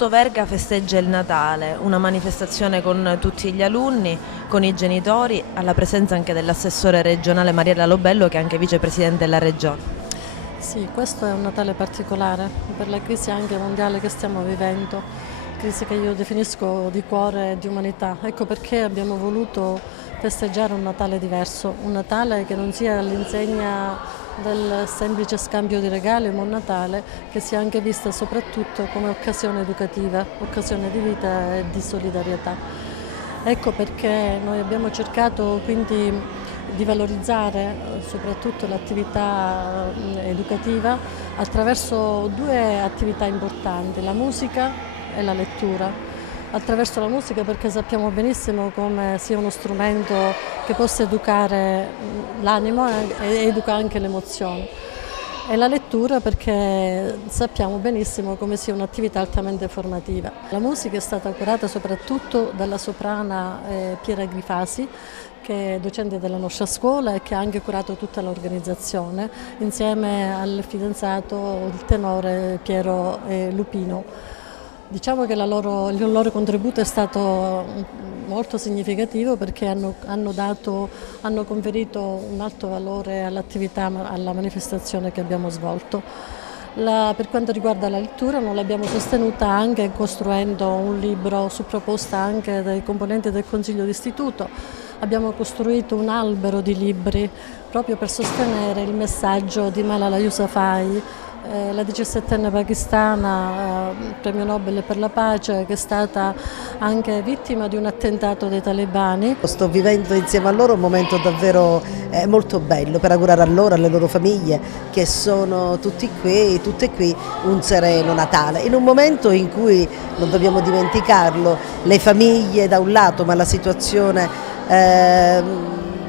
L'Istituto Verga festeggia il Natale, una manifestazione con tutti gli alunni, con i genitori, alla presenza anche dell'assessore regionale Mariella Lobello, che è anche vicepresidente della regione. Sì, questo è un Natale particolare per la crisi anche mondiale che stiamo vivendo, crisi che io definisco di cuore e di umanità. Ecco perché abbiamo voluto festeggiare un Natale diverso, un Natale che non sia all'insegna del semplice scambio di regali, ma un Natale che sia anche vista soprattutto come occasione educativa, occasione di vita e di solidarietà. Ecco perché noi abbiamo cercato quindi di valorizzare soprattutto l'attività educativa attraverso due attività importanti, la musica e la lettura. Attraverso la musica perché sappiamo benissimo come sia uno strumento che possa educare l'animo e educa anche l'emozione. E la lettura perché sappiamo benissimo come sia un'attività altamente formativa. La musica è stata curata soprattutto dalla soprana Piera Grifasi, che è docente della nostra scuola e che ha anche curato tutta l'organizzazione, insieme al fidanzato, il tenore Piero Lupino. Diciamo che il loro contributo è stato molto significativo perché hanno conferito un alto valore all'attività, alla manifestazione che abbiamo svolto. Per quanto riguarda la lettura noi l'abbiamo sostenuta anche costruendo un libro su proposta anche dei componenti del Consiglio d'Istituto. Abbiamo costruito un albero di libri proprio per sostenere il messaggio di Malala Yousafzai, la 17enne pakistana, premio Nobel per la pace, che è stata anche vittima di un attentato dei talebani. Sto vivendo insieme a loro un momento davvero molto bello per augurare a loro, alle loro famiglie che sono tutte qui un sereno Natale, in un momento in cui non dobbiamo dimenticarlo, le famiglie da un lato, ma la situazione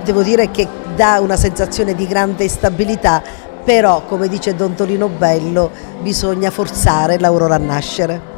devo dire che dà una sensazione di grande stabilità. Però, come dice Don Tonino Bello, bisogna forzare l'aurora a nascere.